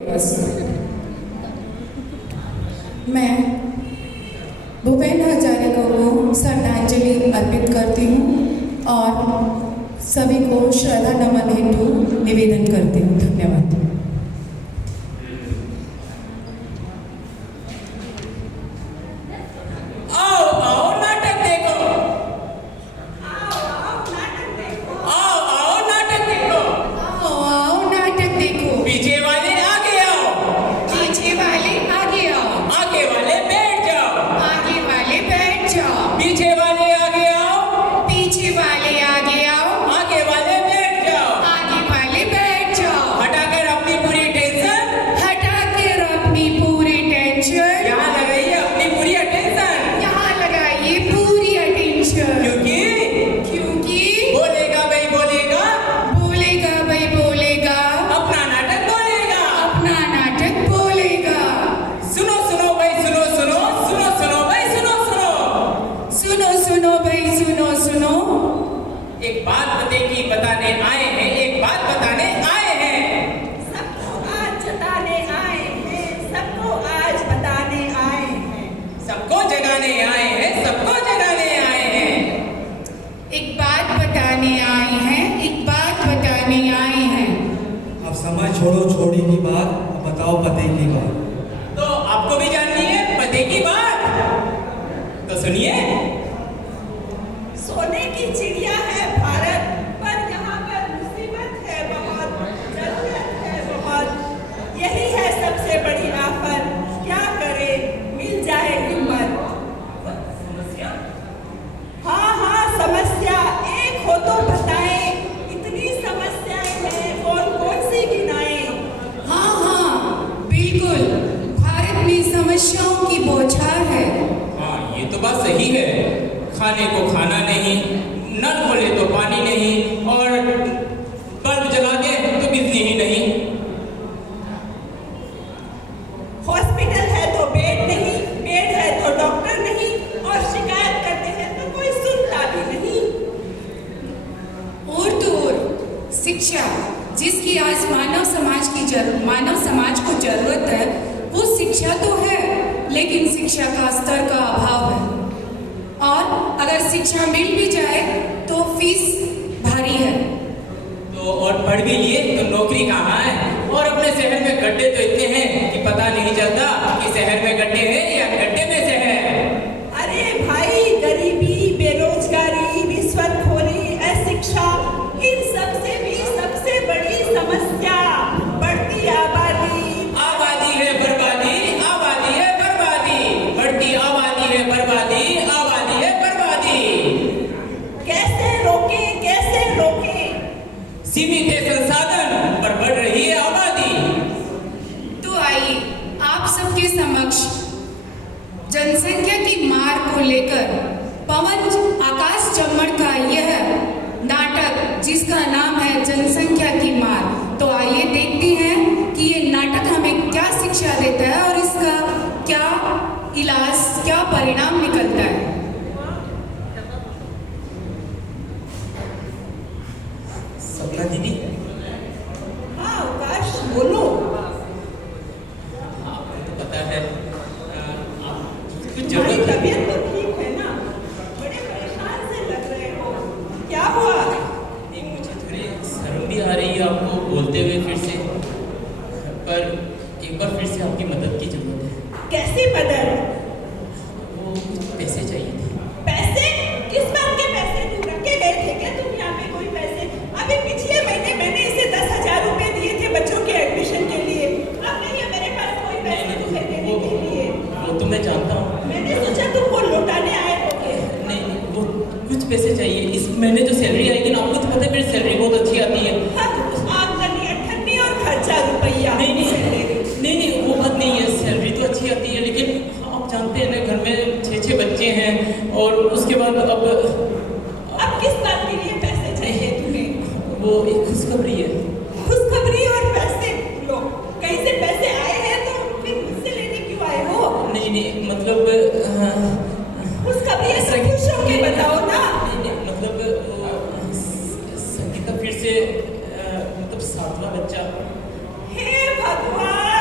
बस मैं भूपेन हजारिका को श्रद्धांजलि अर्पित करती हूँ और सभी को श्रद्धा नमन हेतु निवेदन करती हूँ। धन्यवाद। एक बात बताने आए हैं, एक बात बताने आए हैं। सबको आज जताने आए हैं, सबको आज बताने आए हैं, सबको जगाने आए हैं, सबको जगाने आए हैं। एक बात बताने आए हैं, एक बात बताने आए हैं। अब समय छोड़ो छोड़ी की बात, अब बताओ पते की बात। तो आपको भी जाननी है पते की बात, तो सुनिए। सोने की चिड़िया है भारत, पर यहाँ पर मुसीबत है बहुत, जरूरत है बहुत, यही है सबसे बड़ी आफत, क्या करे मिल जाए हिम्मत। हाँ हाँ समस्या एक हो तो बताएं, इतनी समस्याएं हैं कौन कौन सी गिनाएं। हाँ हाँ बिल्कुल, भारत में समस्याओं की बौछार है। हाँ ये तो बात सही है, खाने को खाना नहीं, नल खोले तो पानी नहीं, और बल्ब जला दे तो बिजली ही नहीं। हॉस्पिटल है तो बेड नहीं, बेड है तो डॉक्टर नहीं, और शिकायत करते हैं तो कोई सुनता भी नहीं। और तो और शिक्षा, जिसकी आज मानव समाज को जरूरत है, वो शिक्षा तो है, लेकिन शिक्षा का स्तर का अभाव है। और अगर शिक्षा मिल भी जाए तो फीस भारी है। तो और पढ़ भी लिए तो नौकरी कहाँ है? और अपने शहर में गड्ढे तो इतने हैं कि पता नहीं चलता कि शहर में गड्ढे हैं या गड्ढे में शहर। अरे भाई, गरीबी, बेरोजगारी, रिश्वतखोरी, अशिक्षा, इन सब से भी सबसे बड़ी समस्या बढ़ती आबादी। आबादी है बर्बादी, आबादी है बर्बादी, बढ़ती आबादी है बर्बादी, आबादी है बर्बादी। कैसे रोके, कैसे रोके? सीमित है संसाधन पर बढ़ रही है आबादी। तो आइए आप सबके समक्ष जनसंख्या की मार को लेकर पवन आकाश चम्मड़ का यह नाटक, जिसका नाम है जनसंख्या की मार। तो आइए देखते हैं कि ये नाटक हमें क्या शिक्षा देता है और इसका क्या इलाज, क्या परिणाम निकलता है। सपना दीदी, हाँ आकाश, बोलो। आपको तो पता है कुछ तुम्हारी जरूरत है। तबीयत तो ठीक है ना? बड़े परेशान से लग रहे हो, क्या हुआ? नहीं, मुझे थोड़ी शर्म भी आ रही है आपको बोलते हुए फिर से, पर एक बार फिर से आपकी मदद की जरूरत है। कैसी मदद? वो कुछ पैसे चाहिए थे। पैसे? किस बात के पैसे? तुम रखे गए थे क्या तुम यहाँ पे कोई पैसे? अभी पिछले महीने मैंने इसे 10,000 रुपए दिए थे बच्चों के एडमिशन के लिए। अब नहीं है मेरे पास कोई पैसे तुम्हें देने के लिए। वो तो मैं जानता हूँ। मैंने सोचा तुमको लौटाने आए होगे। नहीं, वो कुछ पैसे चाहिए। इस महीने जो सैलरी आएगी ना, आपको तो पता है मेरी सैलरी बहुत अच्छी आती है। हाँ, आमदनी अठन्नी और खर्चा रुपया। नहीं, वो बात नहीं है, सैलरी तो अच्छी आती है, लेकिन आप जानते हैं ना घर में 6 बच्चे हैं, और उसके बाद अब किस बात के लिए पैसे चाहिए तुम्हें? वो एक खुशखबरी है। खुशखबरी और पैसे? लो, कहीं से पैसे आए हैं तो फिर मुझसे लेने क्यों आए हो? नहीं, मतलब खुशखबरी है तो खुश होके बताओ ना। मतलब संगीता फिर से मतलब 7वां बच्चा। हे भगवान,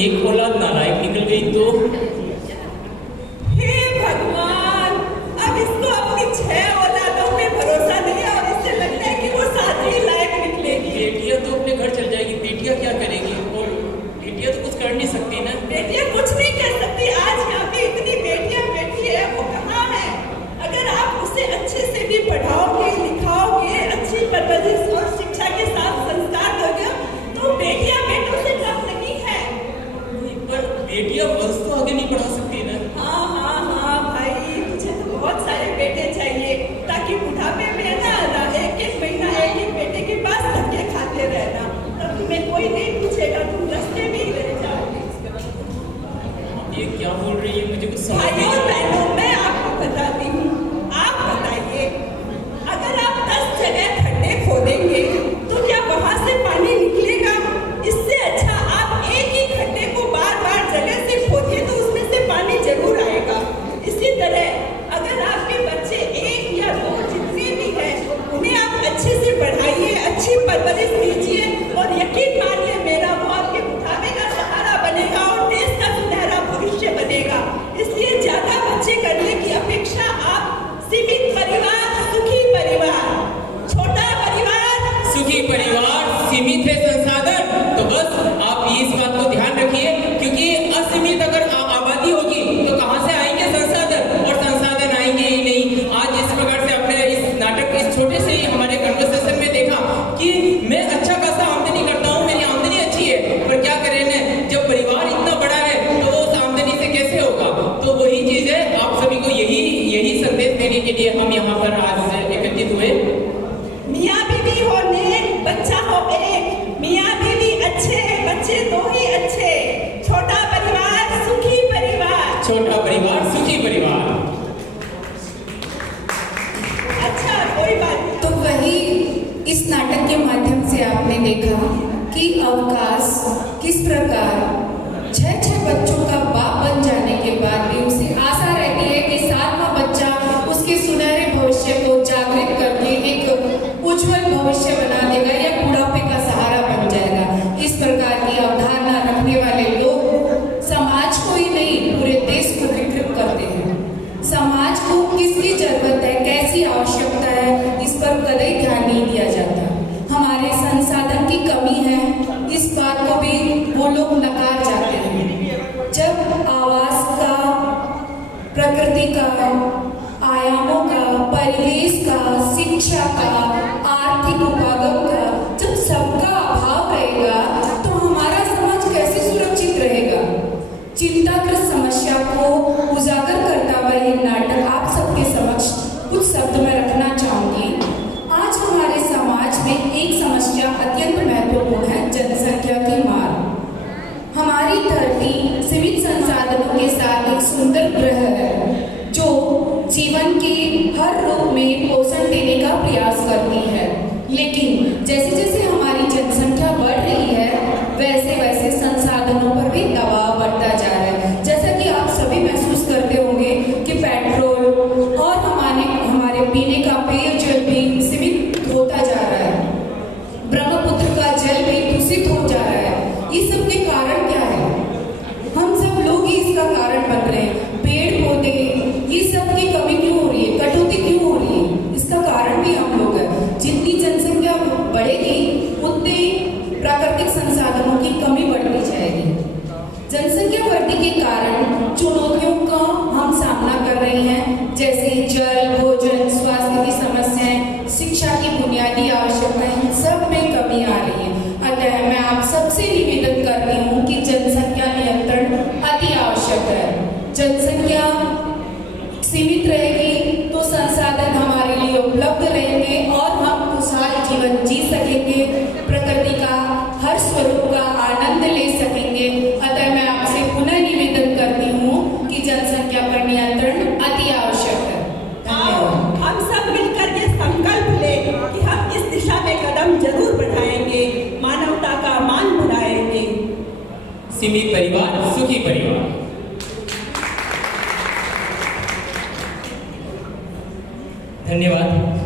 एक औलाद नालायक निकल गई तो हे भगवान, अब इसको अपनी 6 औलादों पे भरोसा नहीं है और इससे लगता है कि वो 7वीं लायक निकलेगी। बेटियां तो अपने घर चल जाएगी, बेटियां क्या करेगी? और बेटियां तो कुछ कर नहीं सकती ना। बेटियां कुछ नहीं कर सकती। आज यहाँ पे इतनी बेटियां बैठी है, वो कहाँ है? अगर आप उसे अच्छे से भी पढ़ाओगे, लिखाओगे, अच्छी परवरिश और शिक्षा के साथ संस्कार दोगे तो बेटियां बेटों से कम नहीं है। पर बेटियां वंश तो आगे नहीं बढ़ा सकती ना। हाँ भाई, तुझे तो बहुत सारे बेटे चाहिए ताकि बुढ़ापे में ना एक महीना एक बेटे के पास धक्के खाते रहना, तब तुम्हें कोई नहीं पूछेगा, तुम रास्ते में ही रह जाओगे। ये क्या बोल रही है, मुझे कुछ समझ भाइयों नहीं। बहनों, मैं आपको बताती हूँ। आप बताइए, अगर आप 10 जगह खड्डे खोदेंगे तो क्या वहां से पानी निकलेगा? इससे अच्छा आप एक ही खड्डे को बार-बार जगह से खोदिए तो उसमें से पानी जरूर आएगा। इसी तरह अगर आपके बच्चे 1 या 2 जितने भी हैं, उन्हें आप अच्छे से पढ़ाइए, अच्छी परवरिश दीजिए और यकीन मानिए मेरा, वो आपके बुढ़ापे का सहारा बनेगा और देश का सुनहरा भविष्य बनेगा। इसलिए ज्यादा बच्चे करने की अपेक्षा आप सीमित परिवार, सुखी परिवार, छोटा परिवार, सुखी परिवार, सीमित है संसाधन, तो बस आप इस बात को ध्यान रखिए, क्योंकि असीमित अगर आबादी होगी तो कहां से आएंगे संसाधन, और संसाधन आएंगे ही नहीं। आज इस प्रकार से अपने इस नाटक इस छोटे से ही हमारे कन्वर्सेशन में देखा कि मैं अच्छा खासा आमदनी करता हूँ, मेरी आमदनी अच्छी है, पर क्या करें ना, जब परिवार इतना बड़ा है तो वो उस आमदनी से कैसे होगा? तो वही चीज है, आप सभी को यही संदेश देने के लिए हम यहाँ पर आज एकत्रित हुए। मियाँ बीवी हो नेक, बच्चा हो एक, मियाँ बीवी अच्छे, बच्चे 2 ही अच्छे, छोटा परिवार, सुखी परिवार। छोटा परिवार, सुखी परिवार। अच्छा, कोई बात नहीं। तो वही इस नाटक के माध्यम से आपने देखा कि अवकाश किस प्रकार 6 बच्चों का बाप बन जाने के बाद भी उसे आशा रहती है कि 7वां बच्चा उसके सुनहरे भविष्य को जागृत करके एक उज्जवल भविष्य बना देगा या बुढ़ापे का सहारा बन जाएगा। इस प्रकार की अवधारणा रखने वाले लोग समाज को ही नहीं, पूरे देश को विकृत करते हैं। समाज को किसकी जरूरत है, कैसी आवश्यकता है, इस पर कभी ध्यान नहीं दिया जाता। हमारे संसाधन की कमी है, इस बात को भी वो लोग नकार जाते हैं। जब आवास का, प्रकृति का, आयामों का, परिवेश का, शिक्षा का, आर्थिक उपागम का, जब सबका अभाव रहेगा तो हमारा समाज कैसे सुरक्षित रहेगा? चिंताग्रस्त समस्या को उजागर करता हुआ ये नाटक आप सबके समक्ष कुछ शब्द में रखना चाहूंगी। आज हमारे समाज में एक समस्या अत्यंत महत्वपूर्ण है, जनसंख्या की मार। हमारी धरती सीमित संसाधनों के साथ एक सुंदर ग्रह है जो जीवन के हर रूप में पोषण देने का प्रयास करती है, लेकिन जैसे जैसे हमारी जनसंख्या बढ़ रही है वैसे वैसे संसाधनों पर भी दबाव बढ़ता जा रहा है। जैसा कि आप सभी महसूस करते होंगे कि पेट्रोल और हमारे पीने का पेयजल भी सीमित होता जा रहा है, ब्रह्मपुत्र का जल भी दूषित हो जा रहा है। इस सब के कारण क्या है? हम सब लोग ही इसका कारण बन रहे हैं। पेड़ पौधे, ये सब की कमी क्यों हो रही है, कटौती क्यों हो रही है? इसका कारण भी हम लोग हैं। जितनी जनसंख्या बढ़ेगी उतने प्राकृतिक संसाधनों की कमी बढ़ती जाएगी। जनसंख्या वृद्धि के कारण चुनौतियों का हम सामना कर रहे हैं, जैसे जल, भोजन, स्वास्थ्य की समस्याएं, शिक्षा की बुनियादी आवश्यकताएं, सब में कमी आ रही है। अतः मैं आप सबसे निवेदन करती हूँ कि जनसंख्या नियंत्रण अति आवश्यक है। जनसंख्या सीमित रहेगी तो संसाधन हमारे लिए उपलब्ध रहेंगे और हम खुशहाल जीवन जी सकेंगे, प्रकृति का हर स्वरूप का आनंद ले सकेंगे। अतः मैं आपसे पुनः निवेदन करती हूँ कि जनसंख्या पर नियंत्रण अति आवश्यक है। धन्यवाद। हम सब मिलकर ये संकल्प लें कि हम इस दिशा में कदम जरूर बढ़ाएंगे, मानवता का मान बढ़ाएंगे। सीमित परिवार, सुखी परिवार। धन्यवाद।